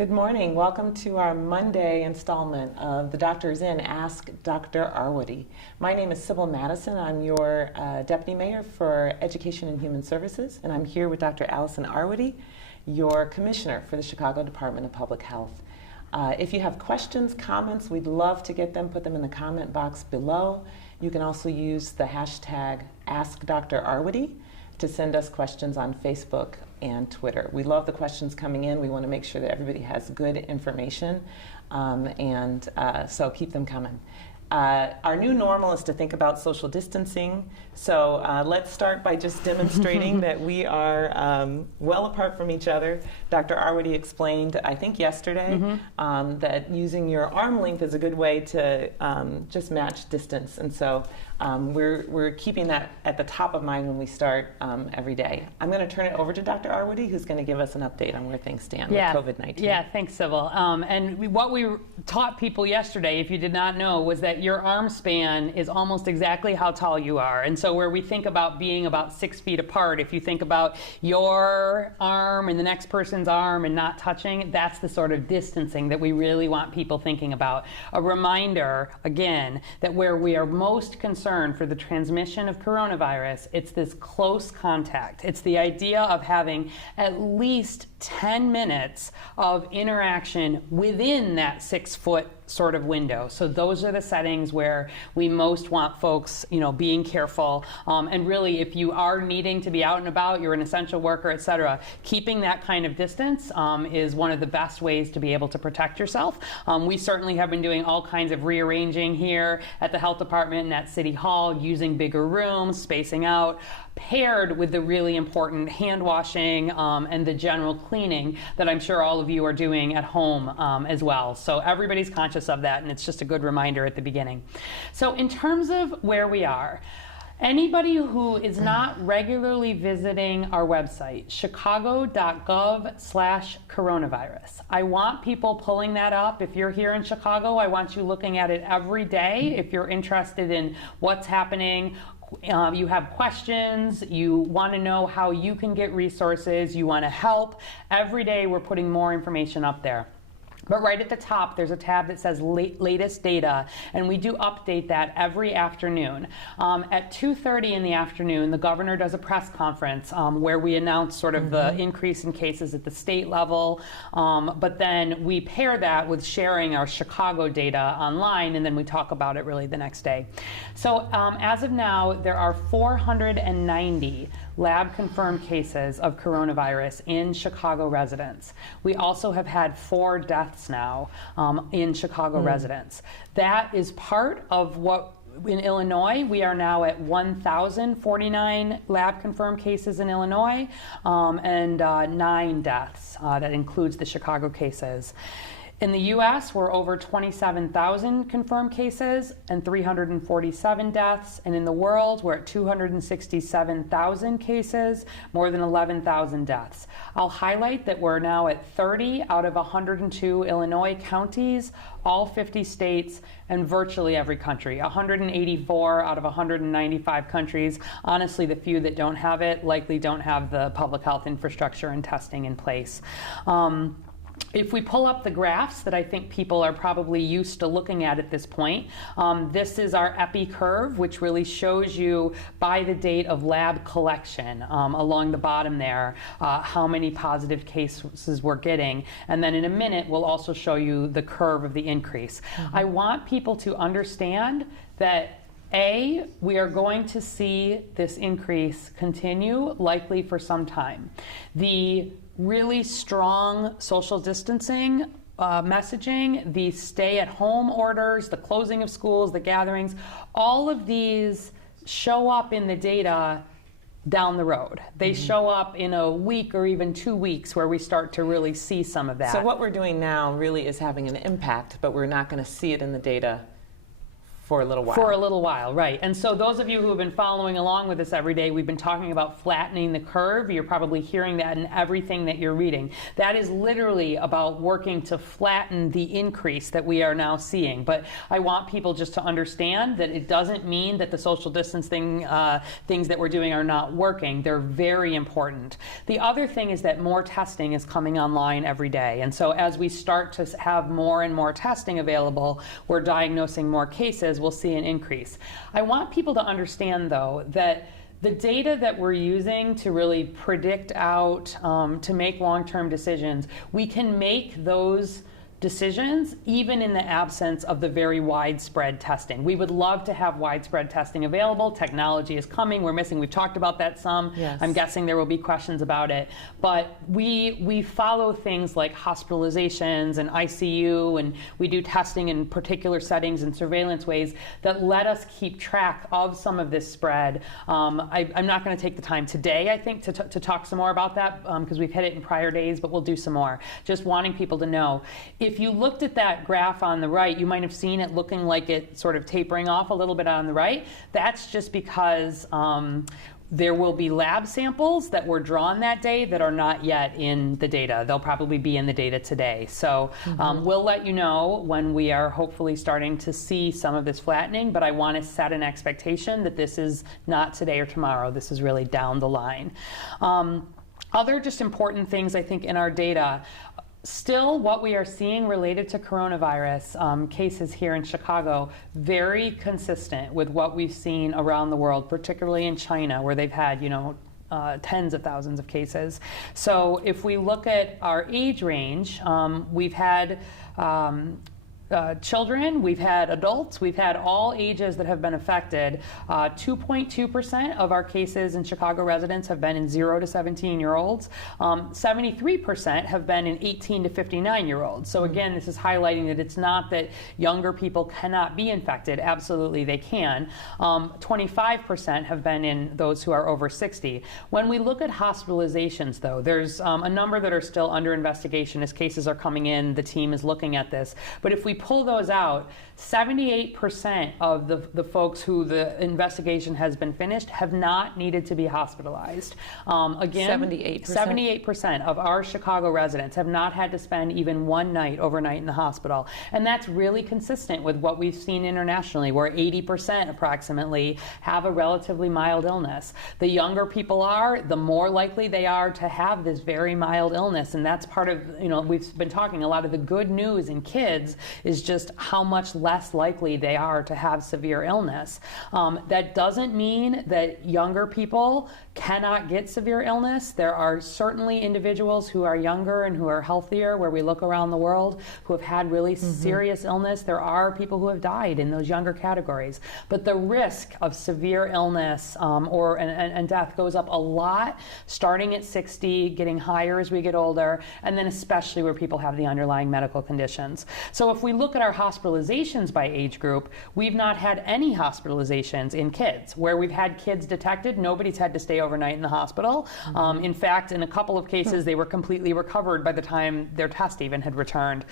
Good morning. Welcome to our Monday installment of The Doctor's In, Ask Dr. Arwady. My name is Sybil Madison. I'm your Deputy Mayor for Education and Human Services, and I'm here with Dr. Allison Arwady, your Commissioner for the Chicago Department of Public Health. If you have questions, comments, we'd love to get them. Put them in the comment box below. You can also use the hashtag AskDrArwady to send us questions on Facebook and Twitter. We love the questions coming in. We want to make sure that everybody has good information, so keep them coming. Our new normal is to think about social distancing, so let's start by just demonstrating that we are well apart from each other. Dr. Arwady explained, I think yesterday, that using your arm length is a good way to just match distance, and so we're keeping that at the top of mind when we start every day. I'm going to turn it over to Dr. Arwady, who's going to give us an update on where things stand with COVID-19. Yeah, thanks, Sybil. What we taught people yesterday, if you did not know, was that your arm span is almost exactly how tall you are. And so where we think about being about 6 feet apart, if you think about your arm and the next person's arm and not touching, that's the sort of distancing that we really want people thinking about. A reminder, again, that where we are most concerned for the transmission of coronavirus, it's this close contact. It's the idea of having at least 10 minutes of interaction within that 6-foot sort of window. So those are the settings where we most want folks, being careful. And really, if you are needing to be out and about, you're an essential worker, et cetera, keeping that kind of distance is one of the best ways to be able to protect yourself. We certainly have been doing all kinds of rearranging here at the health department and at City Hall, using bigger rooms, spacing out, paired with the really important hand washing and the general cleaning that I'm sure all of you are doing at home as well. So everybody's conscious of that, and it's just a good reminder at the beginning. So in terms of where we are, anybody who is not regularly visiting our website, chicago.gov/coronavirus, I want people pulling that up. If you're here in Chicago, I want you looking at it every day. If you're interested in what's happening, you have questions, you want to know how you can get resources, you want to help, every day we're putting more information up there. But right at the top, there's a tab that says latest data, and we do update that every afternoon. At 2:30 in the afternoon, the governor does a press conference where we announce sort of the increase in cases at the state level, but then we pair that with sharing our Chicago data online, and then we talk about it really the next day. So as of now, there are 490 lab-confirmed cases of coronavirus in Chicago residents. We also have had 4 deaths now in Chicago residents. That is part of what in Illinois, we are now at 1,049 lab-confirmed cases in Illinois and 9 deaths. That includes the Chicago cases. In the U.S., we're over 27,000 confirmed cases and 347 deaths. And in the world, we're at 267,000 cases, more than 11,000 deaths. I'll highlight that we're now at 30 out of 102 Illinois counties, all 50 states, and virtually every country. 184 out of 195 countries. Honestly, the few that don't have it likely don't have the public health infrastructure and testing in place. If we pull up the graphs that I think people are probably used to looking at this point, this is our Epi Curve, which really shows you by the date of lab collection along the bottom there how many positive cases we're getting. And then in a minute, we'll also show you the curve of the increase. I want people to understand that we are going to see this increase continue, likely for some time. The really strong social distancing messaging, the stay-at-home orders, the closing of schools, the gatherings, all of these show up in the data down the road. They show up in a week or even 2 weeks where we start to really see some of that. So what we're doing now really is having an impact, but we're not going to see it in the data for a little while. For a little while, right. And so those of you who have been following along with us every day, we've been talking about flattening the curve. You're probably hearing that in everything that you're reading. That is literally about working to flatten the increase that we are now seeing. But I want people just to understand that it doesn't mean that the social distancing things that we're doing are not working. They're very important. The other thing is that more testing is coming online every day. And so as we start to have more and more testing available, we're diagnosing more cases, we'll see an increase. I want people to understand, though, that the data that we're using to really predict out, to make long-term decisions, we can make those decisions even in the absence of the very widespread testing. We would love to have widespread testing available. Technology is coming. We're missing. We've talked about that some. Yes. I'm guessing there will be questions about it. But we follow things like hospitalizations and ICU, and we do testing in particular settings and surveillance ways that let us keep track of some of this spread. I'm not going to take the time today, I think, to talk some more about that because we've hit it in prior days, but we'll do some more. Just wanting people to know. If you looked at that graph on the right, you might have seen it looking like it sort of tapering off a little bit on the right. That's just because there will be lab samples that were drawn that day that are not yet in the data. They'll probably be in the data today. So we'll let you know when we are hopefully starting to see some of this flattening, but I want to set an expectation that this is not today or tomorrow. This is really down the line. Other just important things, I think, in our data. Still, what we are seeing related to coronavirus cases here in Chicago, very consistent with what we've seen around the world, particularly in China, where they've had, tens of thousands of cases. So if we look at our age range, we've had children, we've had adults, we've had all ages that have been affected. 2.2% of our cases in Chicago residents have been in 0 to 17-year-olds. 73% have been in 18 to 59-year-olds. So again, this is highlighting that it's not that younger people cannot be infected. Absolutely, they can. 25% have been in those who are over 60. When we look at hospitalizations, though, there's a number that are still under investigation as cases are coming in. The team is looking at this. But if we pull those out, 78% of the folks who the investigation has been finished have not needed to be hospitalized. Again, 78% of our Chicago residents have not had to spend even one night overnight in the hospital. And that's really consistent with what we've seen internationally, where 80% approximately have a relatively mild illness. The younger people are, the more likely they are to have this very mild illness. And that's part of, we've been talking, a lot of the good news in kids is just how much less likely they are to have severe illness. That doesn't mean that younger people cannot get severe illness. There are certainly individuals who are younger and who are healthier, where we look around the world, who have had really serious illness. There are people who have died in those younger categories. But the risk of severe illness and death goes up a lot, starting at 60, getting higher as we get older, and then especially where people have the underlying medical conditions. So if we look at our hospitalizations by age group, we've not had any hospitalizations in kids. Where we've had kids detected, nobody's had to stay overnight in the hospital. In fact, in a couple of cases, they were completely recovered by the time their test even had returned.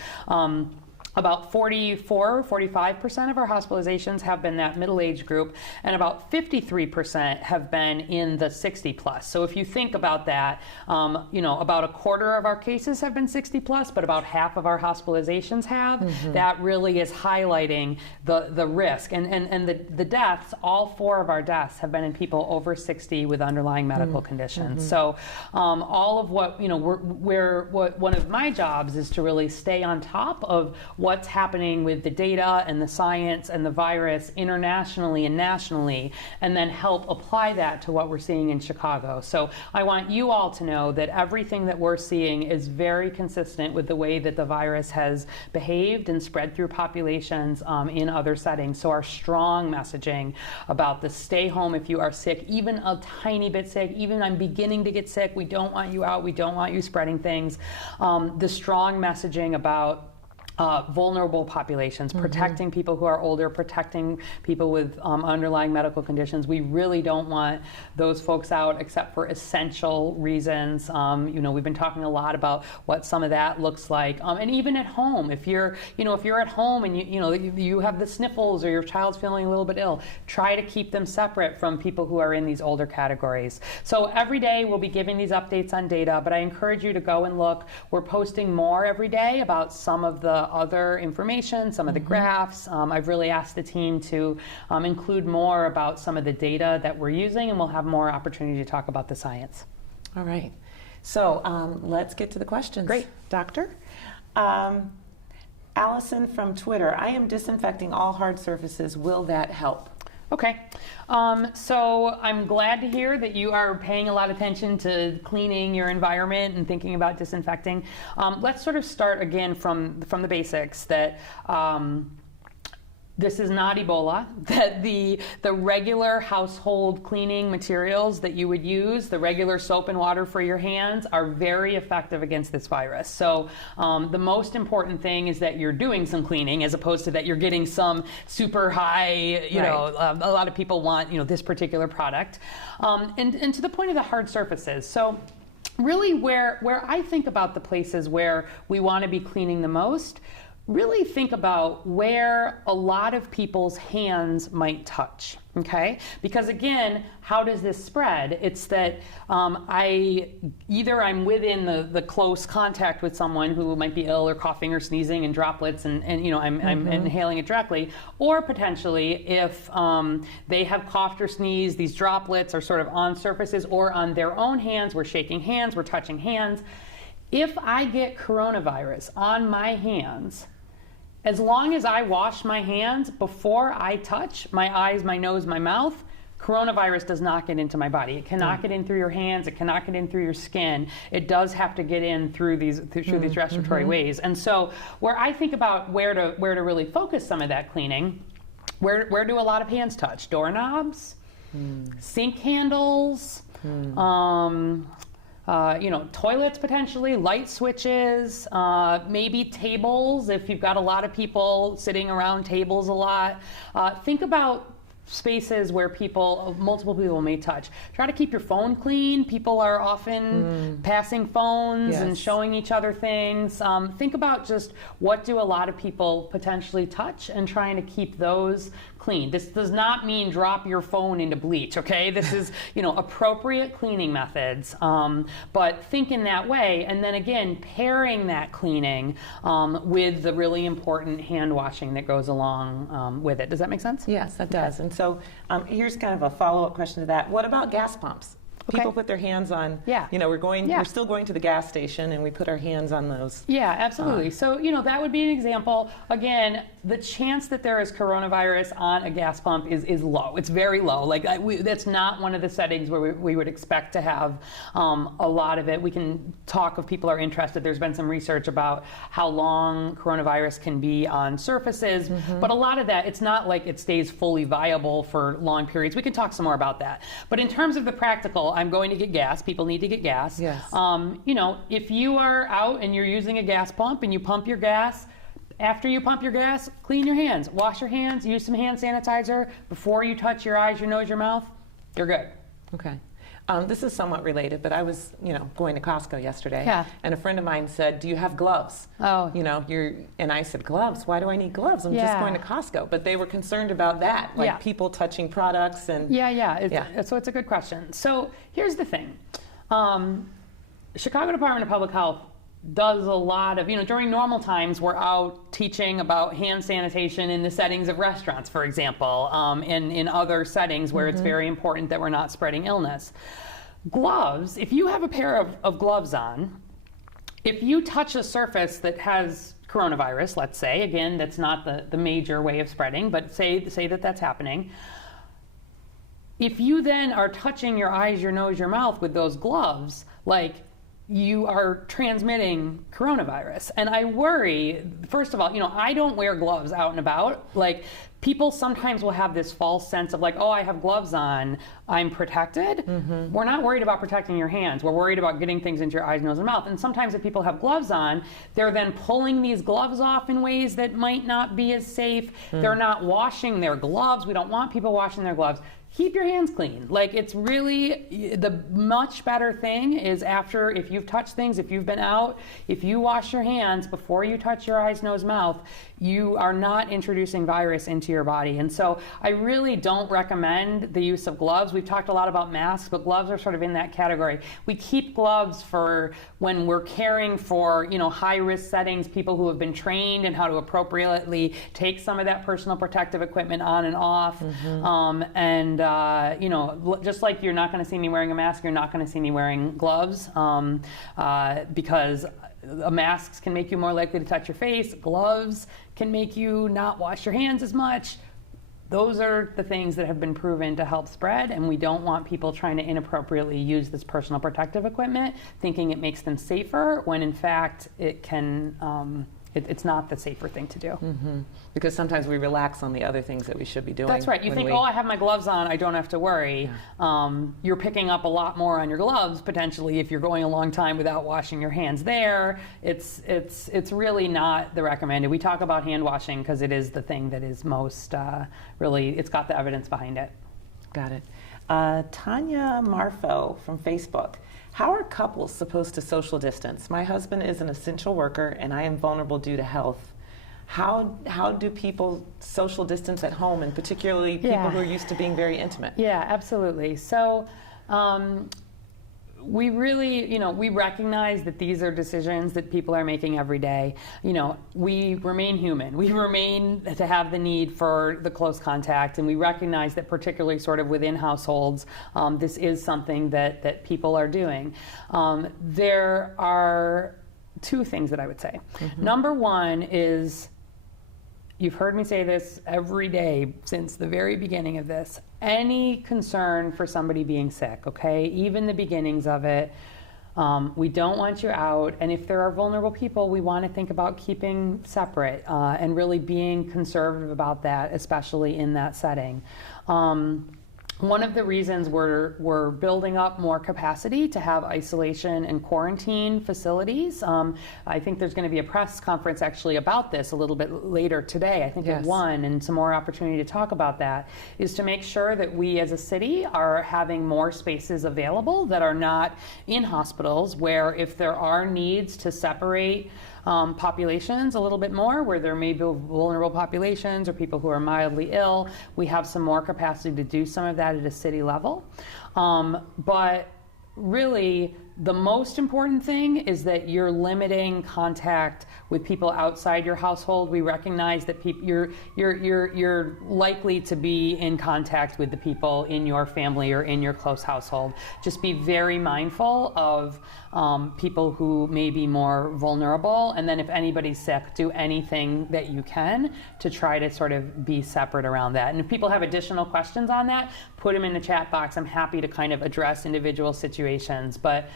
About 45% of our hospitalizations have been that middle age group, and about 53% have been in the 60 plus. So if you think about that, about a quarter of our cases have been 60 plus, but about half of our hospitalizations have. That really is highlighting the risk. And the deaths, all 4 of our deaths have been in people over 60 with underlying medical conditions. So all of what, what one of my jobs is to really stay on top of what's happening with the data and the science and the virus internationally and nationally, and then help apply that to what we're seeing in Chicago. So I want you all to know that everything that we're seeing is very consistent with the way that the virus has behaved and spread through populations in other settings. So our strong messaging about the stay home if you are sick, even a tiny bit sick, even I'm beginning to get sick, we don't want you out, we don't want you spreading things. The strong messaging about vulnerable populations, protecting people who are older, protecting people with underlying medical conditions. We really don't want those folks out except for essential reasons. We've been talking a lot about what some of that looks like. And even at home, if you're at home and you have the sniffles or your child's feeling a little bit ill, try to keep them separate from people who are in these older categories. So every day we'll be giving these updates on data, but I encourage you to go and look. We're posting more every day about some of the other information, some of the graphs. I've really asked the team to include more about some of the data that we're using, and we'll have more opportunity to talk about the science. All right. So let's get to the questions. Great. Doctor? Allison from Twitter, I am disinfecting all hard surfaces. Will that help? Okay, so I'm glad to hear that you are paying a lot of attention to cleaning your environment and thinking about disinfecting. Let's sort of start again from the basics that this is not Ebola, that the regular household cleaning materials that you would use, the regular soap and water for your hands, are very effective against this virus. So the most important thing is that you're doing some cleaning as opposed to that you're getting some super high, a lot of people want, this particular product. And to the point of the hard surfaces. So really where I think about the places where we want to be cleaning the most, really think about where a lot of people's hands might touch, okay? Because again, how does this spread? It's that I'm within the close contact with someone who might be ill or coughing or sneezing and droplets and I'm inhaling it directly, or potentially if they have coughed or sneezed, these droplets are sort of on surfaces or on their own hands, we're shaking hands, we're touching hands. If I get coronavirus on my hands, as long as I wash my hands before I touch my eyes, my nose, my mouth, coronavirus does not get into my body. It cannot get in through your hands. It cannot get in through your skin. It does have to get in through these respiratory ways. And so where I think about where to really focus some of that cleaning, where do a lot of hands touch? Doorknobs, sink handles, toilets potentially, light switches, maybe tables if you've got a lot of people sitting around tables a lot. Think about spaces where multiple people may touch. Try to keep your phone clean. People are often passing phones and showing each other things. Think about just what do a lot of people potentially touch and trying to keep those clean. This does not mean drop your phone into bleach, okay? This is, appropriate cleaning methods, but think in that way, and then again, pairing that cleaning with the really important hand washing that goes along with it. Does that make sense? Yes, that does. And so here's kind of a follow-up question to that. What about gas pumps? People put their hands on, we're still going to the gas station and we put our hands on those. Yeah, absolutely. So, that would be an example. Again, the chance that there is coronavirus on a gas pump is low. It's very low. That's not one of the settings where we would expect to have a lot of it. We can talk if people are interested. There's been some research about how long coronavirus can be on surfaces, but a lot of that, it's not like it stays fully viable for long periods. We can talk some more about that. But in terms of the practical, I'm going to get gas. People need to get gas. Yes. If you are out and you're using a gas pump and you pump your gas, after you pump your gas, clean your hands. Wash your hands. Use some hand sanitizer before you touch your eyes, your nose, your mouth. You're good. Okay. This is somewhat related, but I was, going to Costco yesterday, and a friend of mine said, "Do you have gloves?" Oh. And I said, "Gloves? Why do I need gloves? I'm just going to Costco." But they were concerned about that, people touching products and. So it's a good question. So here's the thing: Chicago Department of Public Health does a lot of, during normal times, we're out teaching about hand sanitation in the settings of restaurants, for example, in other settings where it's very important that we're not spreading illness. Gloves, if you have a pair of gloves on, if you touch a surface that has coronavirus, let's say, again, that's not the major way of spreading, but say that that's happening, if you then are touching your eyes, your nose, your mouth with those gloves, you are transmitting coronavirus. And I worry, first of all, I don't wear gloves out and about. Like, people sometimes will have this false sense of like, oh, I have gloves on, I'm protected. Mm-hmm. We're not worried about protecting your hands. We're worried about getting things into your eyes, nose, and mouth. And sometimes if people have gloves on, they're then pulling these gloves off in ways that might not be as safe. They're not washing their gloves. We don't want people washing their gloves. Keep your hands clean. Like, it's really, the much better thing is after, if you've touched things, if you've been out, if you wash your hands before you touch your eyes, nose, mouth, you are not introducing virus into your body. And so I really don't recommend the use of gloves. We've talked a lot about masks, but gloves are sort of in that category. We keep gloves for when we're caring for, high-risk settings, people who have been trained in how to appropriately take some of that personal protective equipment on and off. Mm-hmm. Just like you're not going to see me wearing a mask, you're not going to see me wearing gloves, because masks can make you more likely to touch your face. Gloves can make you not wash your hands as much. Those are the things that have been proven to help spread, and we don't want people trying to inappropriately use this personal protective equipment, thinking it makes them safer, when in fact it can, it's not the safer thing to do. Mm-hmm. Because sometimes we relax on the other things that we should be doing. That's right. You think, oh, I have my gloves on, I don't have to worry. Yeah. You're picking up a lot more on your gloves, potentially, if you're going a long time without washing your hands there. It's really not the recommended. We talk about hand washing because it is the thing that is most, really, it's got the evidence behind it. Got it. Tanya Marfo from Facebook. How are couples supposed to social distance? My husband is an essential worker and I am vulnerable due to health. How do people social distance at home, and particularly people who are used to being very intimate? Yeah, absolutely. So we really, we recognize that these are decisions that people are making every day. We remain human. We remain to have the need for the close contact, and we recognize that particularly sort of within households, this is something that people are doing. There are two things that I would say. Mm-hmm. Number one is, you've heard me say this every day since the very beginning of this, any concern for somebody being sick, okay, even the beginnings of it, we don't want you out, and if there are vulnerable people, we want to think about keeping separate and really being conservative about that, especially in that setting. One of the reasons we're building up more capacity to have isolation and quarantine facilities, I think there's going to be a press conference actually about this a little bit later today, I think at 1, and some more opportunity to talk about that, is to make sure that we as a city are having more spaces available that are not in hospitals, where if there are needs to separate populations a little bit more, where there may be vulnerable populations or people who are mildly ill, we have some more capacity to do some of that at a city level. But really, the most important thing is that you're limiting contact with people outside your household. We recognize that you're likely to be in contact with the people in your family or in your close household. Just be very mindful of people who may be more vulnerable, and then if anybody's sick, do anything that you can to try to sort of be separate around that. And if people have additional questions on that, put them in the chat box. I'm happy to kind of address individual situations, but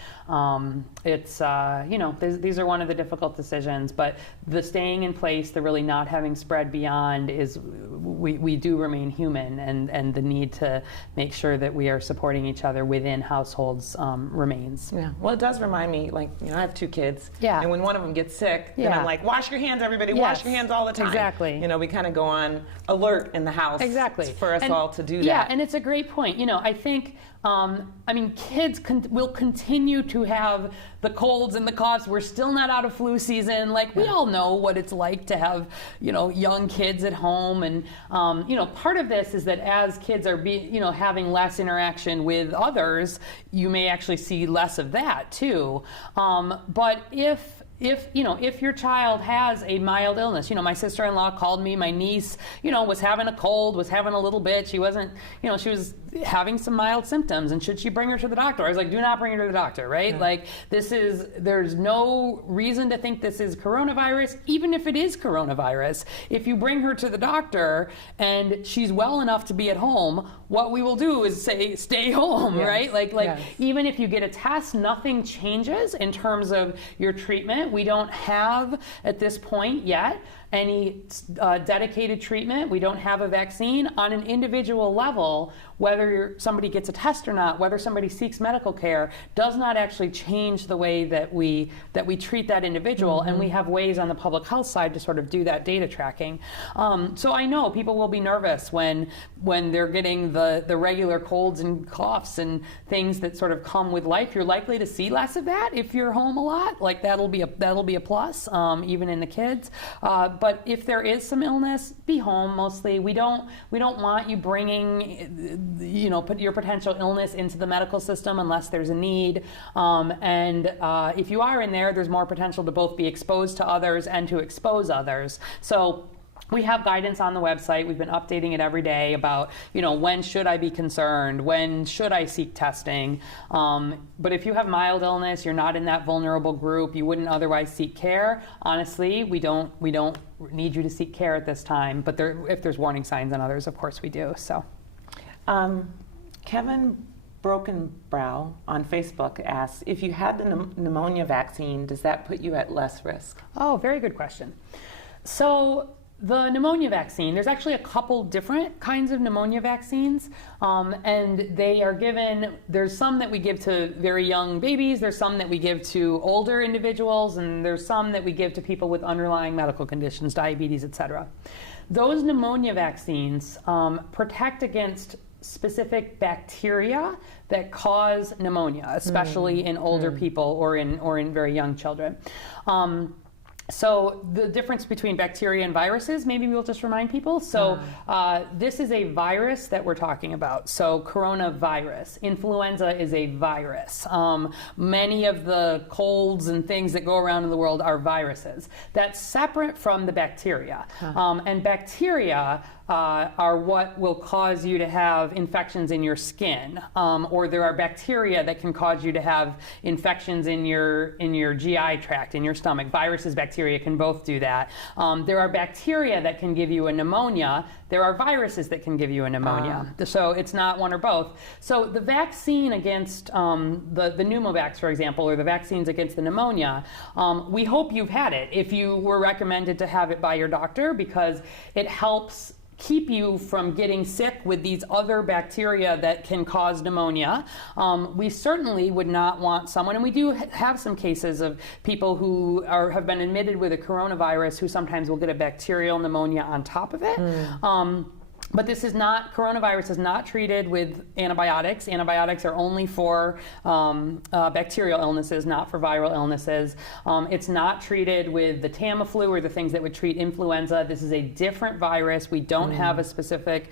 it's these are one of the difficult decisions, but the staying in place, the really not having spread beyond, is we do remain human, and the need to make sure that we are supporting each other within households remains. Yeah. Well, it does remind me, I have 2 kids, and when one of them gets sick, then I'm like, wash your hands, everybody, wash your hands all the time. Exactly. We kind of go on alert in the house. Exactly. For us all to do that. Yeah, and it's a great point. I think, kids will continue to have the colds and the coughs. We're still not out of flu season. We all know what it's like to have, young kids at home. And, part of this is that as kids are having less interaction with others, you may actually see less of that too. But if your child has a mild illness, my sister-in-law called me, my niece, was having a cold, was having a little bit. She wasn't, she was having some mild symptoms, and should she bring her to the doctor? I was like, do not bring her to the doctor, right? Like, there's no reason to think this is coronavirus, even if it is coronavirus. If you bring her to the doctor and she's well enough to be at home, what we will do is say, stay home, right? Like even if you get a test, nothing changes in terms of your treatment. We don't have, at this point yet, any dedicated treatment. We don't have a vaccine. On an individual level, whether somebody gets a test or not, whether somebody seeks medical care, does not actually change the way that we treat that individual. And we have ways on the public health side to sort of do that data tracking. So I know people will be nervous when they're getting the regular colds and coughs and things that sort of come with life. You're likely to see less of that if you're home a lot. Like, that'll be a plus, even in the kids. But if there is some illness, be home mostly. We don't want you bringing, put your potential illness into the medical system unless there's a need. And if you are in there, there's more potential to both be exposed to others and to expose others. So we have guidance on the website. We've been updating it every day about, when should I be concerned? When should I seek testing? But if you have mild illness, you're not in that vulnerable group, you wouldn't otherwise seek care. Honestly, we don't need you to seek care at this time. But if there's warning signs on others, of course we do. So, Kevin Brokenbrow on Facebook asks, if you had the pneumonia vaccine, does that put you at less risk? Oh, very good question. So, the pneumonia vaccine, there's actually a couple different kinds of pneumonia vaccines, and they are given, there's some that we give to very young babies, there's some that we give to older individuals, and there's some that we give to people with underlying medical conditions, diabetes, etc. Those pneumonia vaccines protect against specific bacteria that cause pneumonia, especially in older people or in very young children. So the difference between bacteria and viruses, maybe we'll just remind people. So this is a virus that we're talking about. So coronavirus, influenza is a virus. Many of the colds and things that go around in the world are viruses. That's separate from the bacteria. And bacteria are what will cause you to have infections in your skin, or there are bacteria that can cause you to have infections in your GI tract, in your stomach. Viruses, bacteria can both do that. There are bacteria that can give you a pneumonia. There are viruses that can give you a pneumonia. So it's not one or both. So the vaccine against the Pneumovax, for example, or the vaccines against the pneumonia, we hope you've had it if you were recommended to have it by your doctor, because it helps keep you from getting sick with these other bacteria that can cause pneumonia. We certainly would not want someone, and we do have some cases of people who have been admitted with a coronavirus who sometimes will get a bacterial pneumonia on top of it. But coronavirus is not treated with antibiotics. Antibiotics are only for bacterial illnesses, not for viral illnesses. It's not treated with the Tamiflu or the things that would treat influenza. This is a different virus. We don't have a specific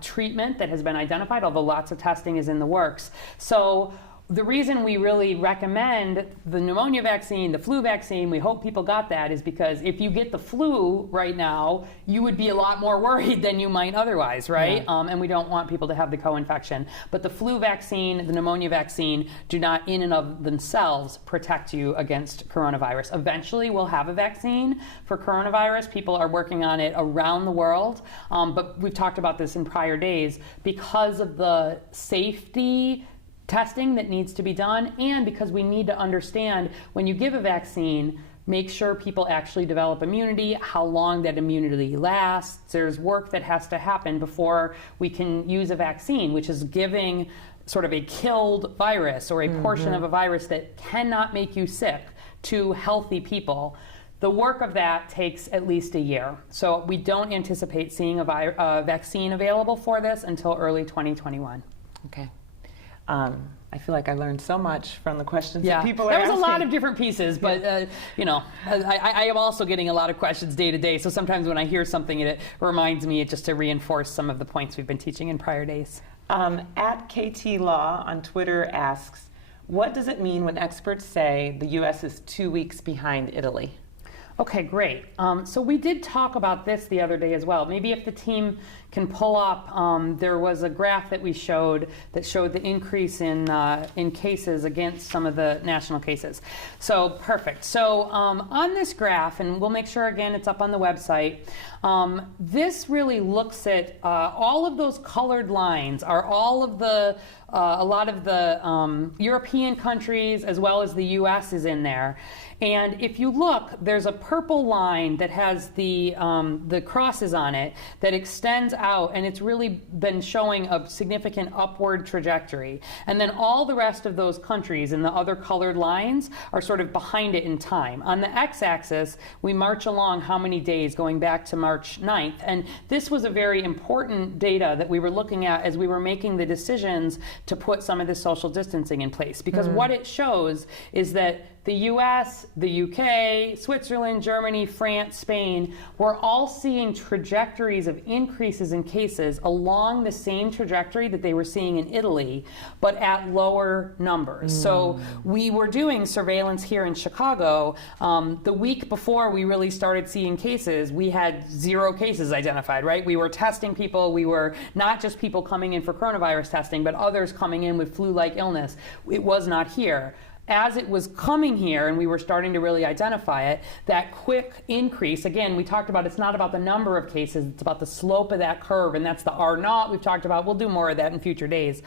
treatment that has been identified, although lots of testing is in the works. So the reason we really recommend the pneumonia vaccine, the flu vaccine, we hope people got that, is because if you get the flu right now, you would be a lot more worried than you might otherwise, right? And we don't want people to have the co-infection. But the flu vaccine, the pneumonia vaccine, do not in and of themselves protect you against coronavirus. Eventually, we'll have a vaccine for coronavirus. People are working on it around the world. But we've talked about this in prior days. Because of the safety testing that needs to be done, and because we need to understand when you give a vaccine, make sure people actually develop immunity, how long that immunity lasts. There's work that has to happen before we can use a vaccine, which is giving sort of a killed virus or a portion of a virus that cannot make you sick to healthy people. The work of that takes at least a year. So we don't anticipate seeing a vaccine available for this until early 2021. Okay. I feel like I learned so much from the questions that people are asking. There was a lot of different pieces, but I am also getting a lot of questions day to day. So sometimes when I hear something, it reminds me just to reinforce some of the points we've been teaching in prior days. At KT Law on Twitter asks, what does it mean when experts say the U.S. is 2 weeks behind Italy? Okay, great. So we did talk about this the other day as well. Maybe if the team can pull up, there was a graph that we showed that showed the increase in cases against some of the national cases. So perfect. So on this graph, and we'll make sure again it's up on the website, this really looks at all of those colored lines are all of the a lot of the European countries as well as the US is in there. And if you look, there's a purple line that has the crosses on it that extends out, and it's really been showing a significant upward trajectory. And then all the rest of those countries and the other colored lines are sort of behind it in time. On the x-axis, we march along how many days going back to March 9th. And this was a very important data that we were looking at as we were making the decisions to put some of this social distancing in place. Because what it shows is that the US, the UK, Switzerland, Germany, France, Spain, we're all seeing trajectories of increases in cases along the same trajectory that they were seeing in Italy, but at lower numbers. So we were doing surveillance here in Chicago. The week before we really started seeing cases, we had 0 cases identified, right? We were testing people. We were not just people coming in for coronavirus testing, but others coming in with flu-like illness. It was not here. As it was coming here and we were starting to really identify it, that quick increase, again, we talked about it's not about the number of cases, it's about the slope of that curve, and that's the R0 we've talked about. We'll do more of that in future days.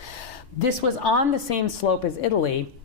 This was on the same slope as Italy.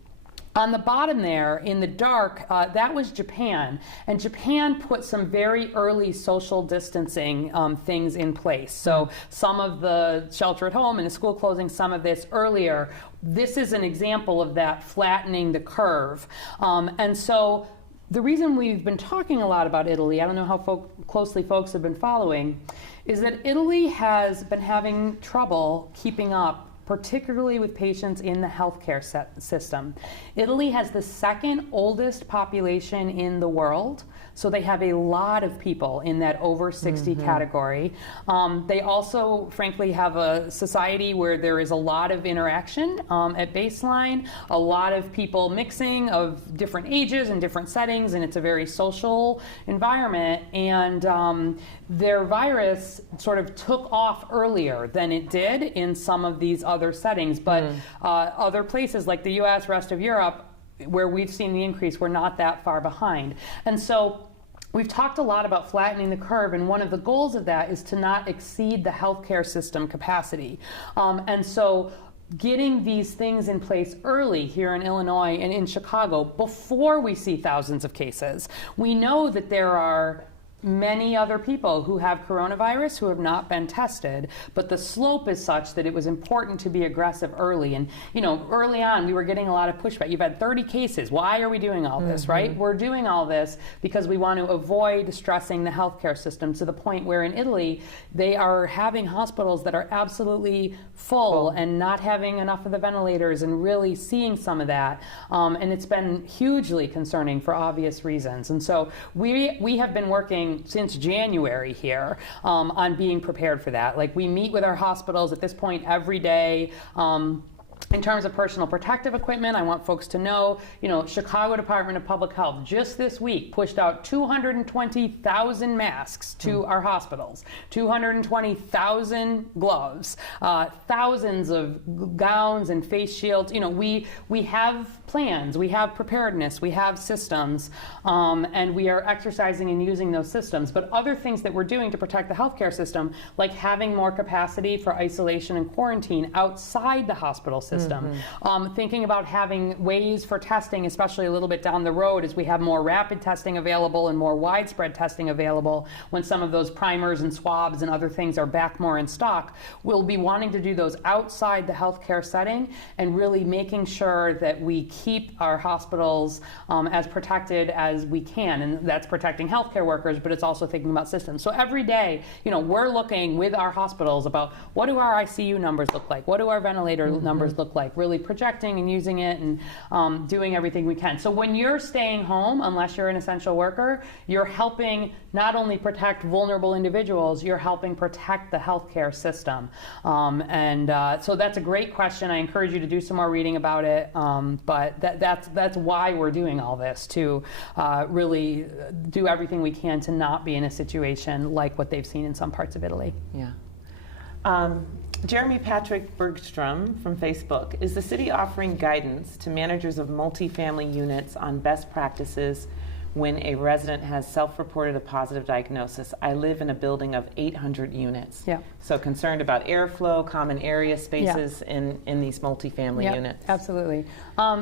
On the bottom there, in the dark, that was Japan. And Japan put some very early social distancing things in place. So some of the shelter at home and the school closing, some of this earlier. This is an example of that flattening the curve. And so the reason we've been talking a lot about Italy, I don't know how closely folks have been following, is that Italy has been having trouble keeping up, particularly with patients in the healthcare system. Italy has the second oldest population in the world, so they have a lot of people in that over 60 category. They also, frankly, have a society where there is a lot of interaction at baseline, a lot of people mixing of different ages and different settings, and it's a very social environment. And their virus sort of took off earlier than it did in some of these other settings, but other places like the US, rest of Europe, where we've seen the increase, we're not that far behind. And so we've talked a lot about flattening the curve, and one of the goals of that is to not exceed the healthcare system capacity. And so getting these things in place early here in Illinois and in Chicago before we see thousands of cases. We know that there are many other people who have coronavirus who have not been tested, but the slope is such that it was important to be aggressive early. And early on we were getting a lot of pushback. You've had 30 cases. Why are we doing all this, right? We're doing all this because we want to avoid stressing the healthcare system to the point where in Italy they are having hospitals that are absolutely full and not having enough of the ventilators, and really seeing some of that. And it's been hugely concerning for obvious reasons. And so we have been working since January here on being prepared for that. Like, we meet with our hospitals at this point every day. In terms of personal protective equipment, I want folks to know, Chicago Department of Public Health just this week pushed out 220,000 masks to our hospitals, 220,000 gloves, thousands of gowns and face shields. We have plans, we have preparedness, we have systems, and we are exercising and using those systems. But other things that we're doing to protect the healthcare system, like having more capacity for isolation and quarantine outside the hospital system, thinking about having ways for testing, especially a little bit down the road as we have more rapid testing available and more widespread testing available when some of those primers and swabs and other things are back more in stock. We'll be wanting to do those outside the healthcare setting and really making sure that we keep our hospitals as protected as we can. And that's protecting healthcare workers, but it's also thinking about systems. So every day, we're looking with our hospitals about what do our ICU numbers look like? What do our ventilator numbers look look like, really projecting and using it and doing everything we can. So when you're staying home, unless you're an essential worker, you're helping not only protect vulnerable individuals, you're helping protect the healthcare system. So that's a great question. I encourage you to do some more reading about it. But that's why we're doing all this, to really do everything we can to not be in a situation like what they've seen in some parts of Italy. Yeah. Jeremy Patrick Bergstrom from Facebook: is the city offering guidance to managers of multifamily units on best practices when a resident has self-reported a positive diagnosis? I live in a building of 800 units. Yeah. So concerned about airflow, common area spaces in these multifamily units. Absolutely.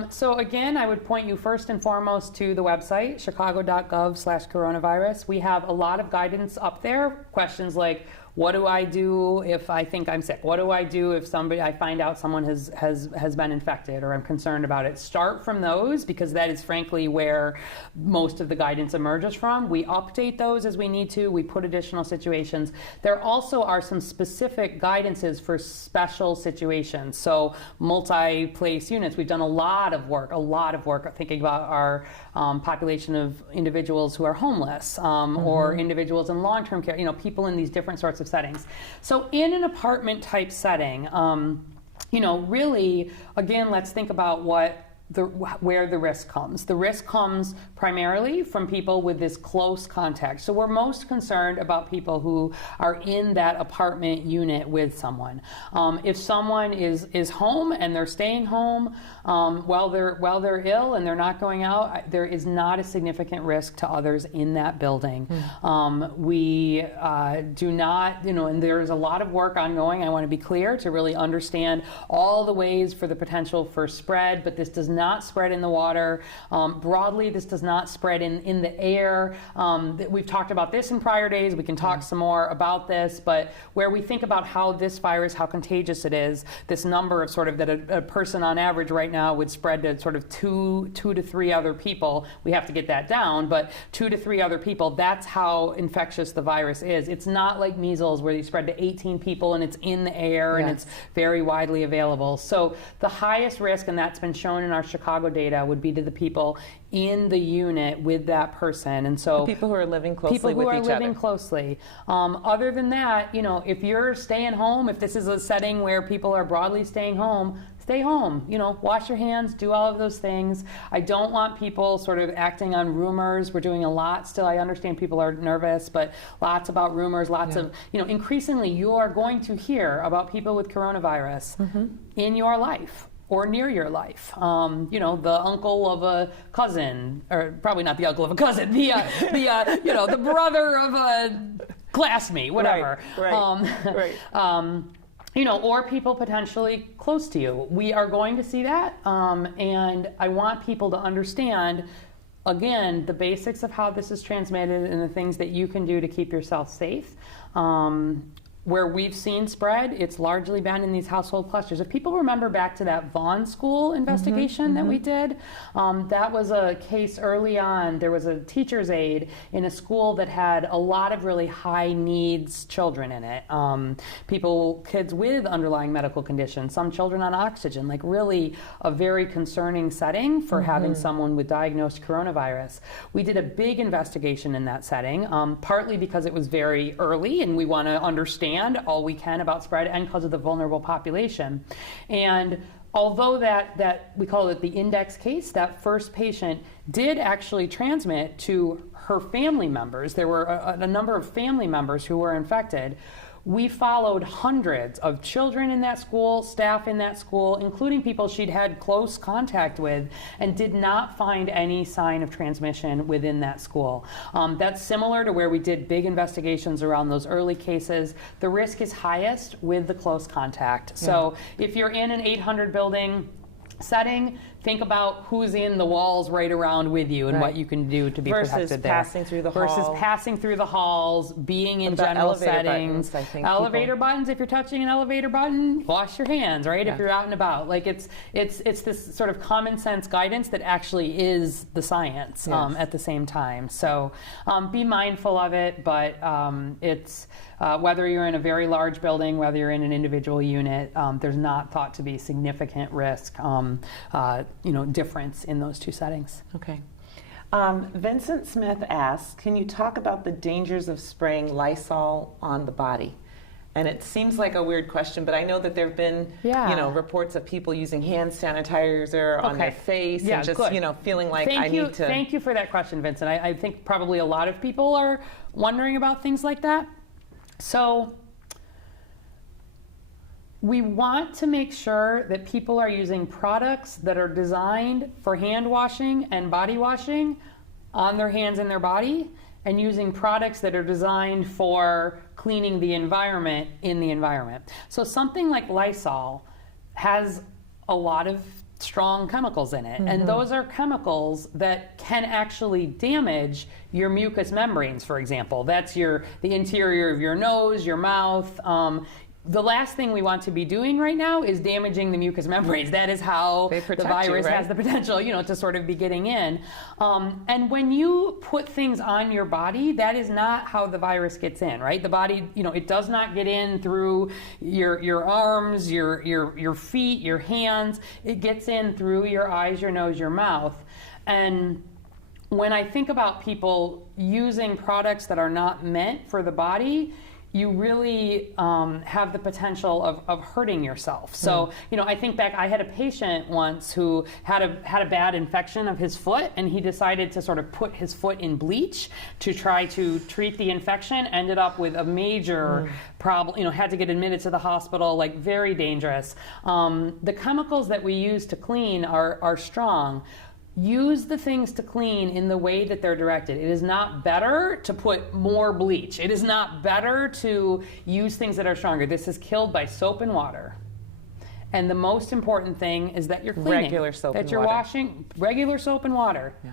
So again, I would point you first and foremost to the website, chicago.gov/coronavirus. We have a lot of guidance up there. Questions like, what do I do if I think I'm sick? What do I do if I find out someone has been infected or I'm concerned about it? Start from those, because that is frankly where most of the guidance emerges from. We update those as we need to. We put additional situations. There also are some specific guidances for special situations. So multi-place units, we've done a lot of work thinking about our population of individuals who are homeless, or individuals in long-term care, people in these different sorts of settings. So in an apartment type setting, really, again, let's think about where the risk comes. The risk comes primarily from people with this close contact. So we're most concerned about people who are in that apartment unit with someone. If someone is home and they're staying home while they're ill and they're not going out, there is not a significant risk to others in that building. We do not, and there's a lot of work ongoing, I want to be clear, to really understand all the ways for the potential for spread, but this does not spread in the water. Broadly, this does not spread in the air. We've talked about this in prior days. We can talk some more about this, but where we think about how this virus, how contagious it is, this number of sort of that a person on average right now would spread to sort of two to three other people. We have to get that down, but 2 to 3 other people, that's how infectious the virus is. It's not like measles where you spread to 18 people and it's in the air and it's very widely available. So the highest risk, and that's been shown in our Chicago data, would be to the people in the unit with that person. And so the people who are living closely with each other. People who are living closely. Other than that, if you're staying home, if this is a setting where people are broadly staying home, stay home, wash your hands, do all of those things. I don't want people sort of acting on rumors. We're doing a lot still. I understand people are nervous, but lots about rumors, lots of, increasingly you are going to hear about people with coronavirus in your life or near your life. The uncle of a cousin, or probably not the uncle of a cousin, the brother of a classmate, whatever. Or people potentially close to you. We are going to see that, and I want people to understand, again, the basics of how this is transmitted and the things that you can do to keep yourself safe. Where we've seen spread, it's largely been in these household clusters. If people remember back to that Vaughn School investigation that we did, that was a case early on. There was a teacher's aide in a school that had a lot of really high needs children in it. Kids with underlying medical conditions, some children on oxygen, like really a very concerning setting for having someone with diagnosed coronavirus. We did a big investigation in that setting, partly because it was very early and we want to understand all we can about spread, and because of the vulnerable population. And although that we call it the index case, that first patient did actually transmit to her family members. There were a number of family members who were infected. We followed hundreds of children in that school, staff in that school, including people she'd had close contact with, and did not find any sign of transmission within that school. That's similar to where we did big investigations around those early cases. The risk is highest with the close contact. So if you're in an 800 building setting, think about who's in the walls right around with you and what you can do to be protected there. Passing through the hall. Versus passing through the halls, being in general settings. Buttons, I think elevator buttons, if you're touching an elevator button, wash your hands, right? Yeah. If you're out and about. Like it's this sort of common sense guidance that actually is the science at the same time. So be mindful of it, but it's whether you're in a very large building, whether you're in an individual unit, there's not thought to be significant risk, difference in those two settings. Okay. Vincent Smith asks, can you talk about the dangers of spraying Lysol on the body? And it seems like a weird question, but I know that there have been, reports of people using hand sanitizer on their face and just, feeling like need to. Thank you for that question, Vincent. I think probably a lot of people are wondering about things like that. So we want to make sure that people are using products that are designed for hand washing and body washing on their hands and their body, and using products that are designed for cleaning the environment in the environment. So something like Lysol has a lot of strong chemicals in it, and those are chemicals that can actually damage your mucous membranes, for example. That's the interior of your nose, your mouth. The last thing we want to be doing right now is damaging the mucous membranes. That is how the virus has the potential, to sort of be getting in. And when you put things on your body, that is not how the virus gets in, right? The body, it does not get in through your arms, your feet, your hands. It gets in through your eyes, your nose, your mouth. And when I think about people using products that are not meant for the body, you really have the potential of hurting yourself. So, I think back, I had a patient once who had a bad infection of his foot, and he decided to sort of put his foot in bleach to try to treat the infection, ended up with a major problem, had to get admitted to the hospital, like very dangerous. The chemicals that we use to clean are strong. Use the things to clean in the way that they're directed. It is not better to put more bleach. It is not better to use things that are stronger. This is killed by soap and water. And the most important thing is that you're cleaning. Regular soap and water. That you're washing. Regular soap and water. Yeah.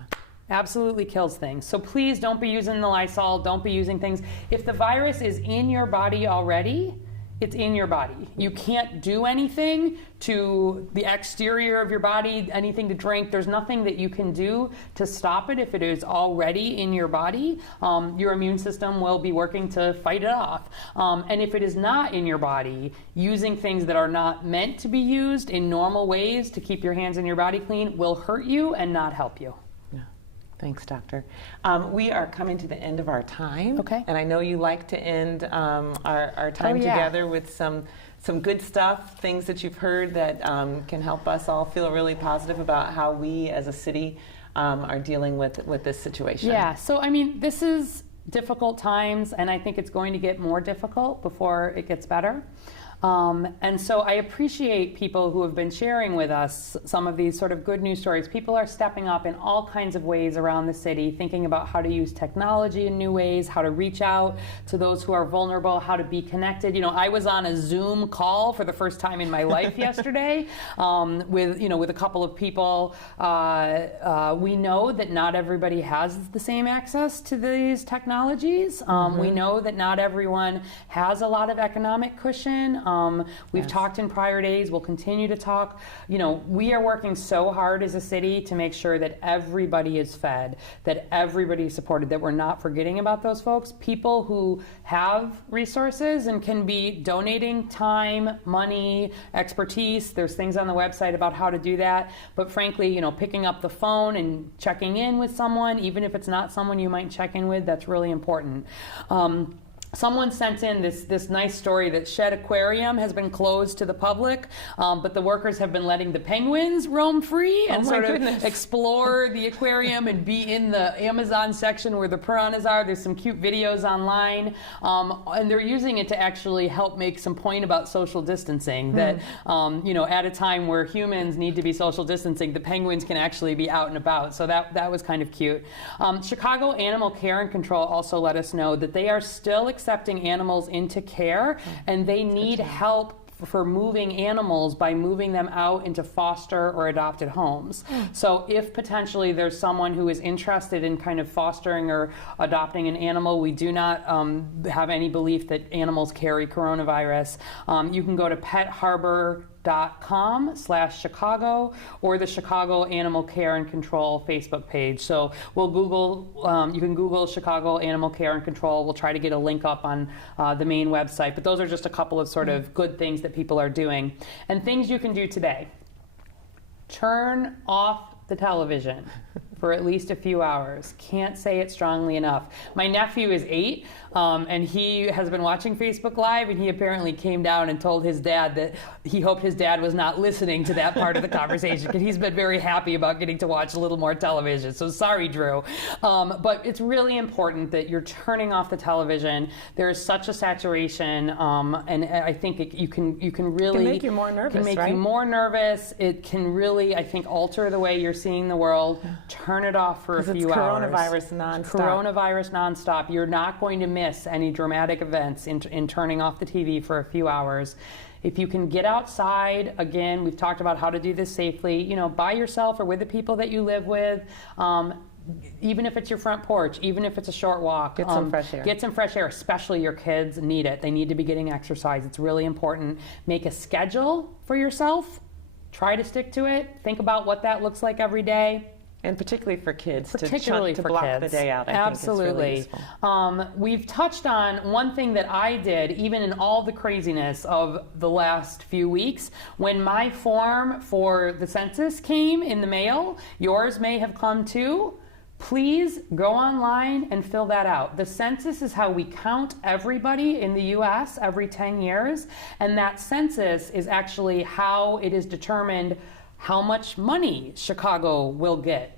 Absolutely kills things. So please don't be using the Lysol. Don't be using things. If the virus is in your body already, it's in your body. You can't do anything to the exterior of your body, anything to drink. There's nothing that you can do to stop it if it is already in your body. Your immune system will be working to fight it off. And if it is not in your body, using things that are not meant to be used in normal ways to keep your hands and your body clean will hurt you and not help you. Thanks, Doctor. We are coming to the end of our time. Okay. And I know you like to end our time together with some good stuff, things that you've heard that can help us all feel really positive about how we as a city are dealing with this situation. Yeah, so this is difficult times, and I think it's going to get more difficult before it gets better. And so I appreciate people who have been sharing with us some of these sort of good news stories. People are stepping up in all kinds of ways around the city, thinking about how to use technology in new ways, how to reach out to those who are vulnerable, how to be connected. I was on a Zoom call for the first time in my life yesterday with a couple of people. We know that not everybody has the same access to these technologies. We know that not everyone has a lot of economic cushion. We've talked in prior days, we'll continue to talk. We are working so hard as a city to make sure that everybody is fed, that everybody is supported, that we're not forgetting about those folks. People who have resources and can be donating time, money, expertise. There's things on the website about how to do that. But frankly, picking up the phone and checking in with someone, even if it's not someone you might check in with, that's really important. Someone sent in this nice story that Shed Aquarium has been closed to the public, but the workers have been letting the penguins roam free and sort of explore the aquarium and be in the Amazon section where the piranhas are. There's some cute videos online, and they're using it to actually help make some point about social distancing, that at a time where humans need to be social distancing, the penguins can actually be out and about. So that was kind of cute. Chicago Animal Care and Control also let us know that they are still accepting animals into care, and they need help for moving animals by moving them out into foster or adopted homes. So if potentially there's someone who is interested in kind of fostering or adopting an animal, we do not have any belief that animals carry coronavirus. You can go to petharbor.com/Chicago or the Chicago Animal Care and Control Facebook page. So we'll Google, you can Google Chicago Animal Care and Control. We'll try to get a link up on the main website. But those are just a couple of sort of good things that people are doing. And things you can do today. Turn off the television for at least a few hours. Can't say it strongly enough. My nephew is 8, and he has been watching Facebook Live, and he apparently came down and told his dad that he hoped his dad was not listening to that part of the conversation, because he's been very happy about getting to watch a little more television. So sorry, Drew. But it's really important that you're turning off the television. There is such a saturation, and I think you can really... It can make you more nervous, can make right? you more nervous. It can really, I think, alter the way you're seeing the world. Turn it off for a few hours. Coronavirus nonstop. Coronavirus nonstop. You're not going to miss any dramatic events in turning off the TV for a few hours. If you can get outside, again, we've talked about how to do this safely, by yourself or with the people that you live with. Even if it's your front porch, even if it's a short walk. Get some fresh air. Get some fresh air, especially your kids need it. They need to be getting exercise. It's really important. Make a schedule for yourself. Try to stick to it. Think about what that looks like every day. And particularly for kids, to for block kids. the day out, I Absolutely. think is really useful. We've touched on one thing that I did, even in all the craziness of the last few weeks. When my form for the census came in the mail, yours may have come too. Please go online and fill that out. The census is how we count everybody in the U.S. every 10 years, and that census is actually how it is determined how much money Chicago will get,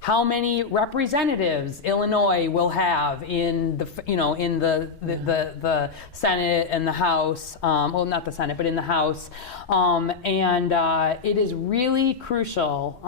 how many representatives Illinois will have in the Senate and the House. Well, not the Senate, but in the House. And it is really crucial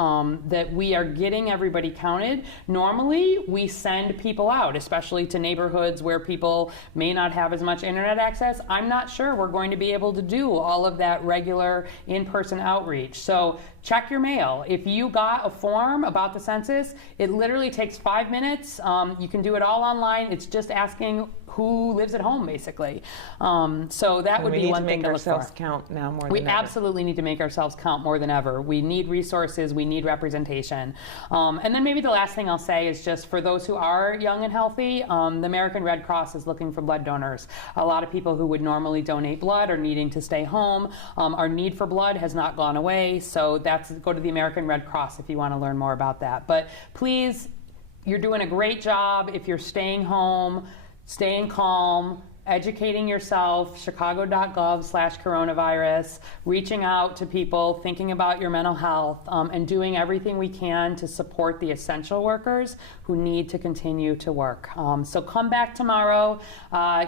that we are getting everybody counted. Normally, we send people out, especially to neighborhoods where people may not have as much internet access. I'm not sure we're going to be able to do all of that regular in-person outreach. So check your mail. If you got a form about the census, it literally takes 5 minutes. You can do it all online. It's just asking who lives at home, basically. So that would be one thing to look for. We need to make ourselves count now more than ever. We absolutely need to make ourselves count more than ever. We need resources. We need representation. And then maybe the last thing I'll say is just for those who are young and healthy, the American Red Cross is looking for blood donors. A lot of people who would normally donate blood are needing to stay home. Our need for blood has not gone away, so go to the American Red Cross if you want to learn more about that. But please, you're doing a great job if you're staying home, staying calm, educating yourself, chicago.gov/coronavirus, reaching out to people, thinking about your mental health, and doing everything we can to support the essential workers who need to continue to work. So come back tomorrow,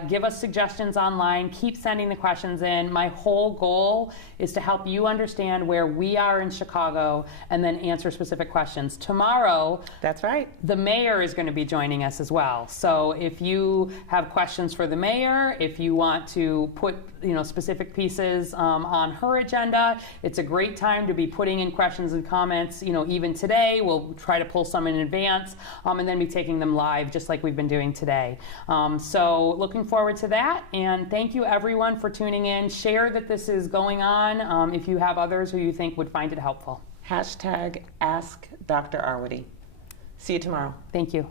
give us suggestions online, keep sending the questions in. My whole goal is to help you understand where we are in Chicago and then answer specific questions. Tomorrow, that's right, the mayor is going to be joining us as well. So if you have questions for the mayor, if you want to put specific pieces on her agenda, it's a great time to be putting in questions and comments. Even today, we'll try to pull some in advance and then be taking them live, just like we've been doing today. So looking forward to that, and thank you everyone for tuning in. Share that this is going on if you have others who you think would find it helpful. #AskDrArwady. See you tomorrow. Thank you.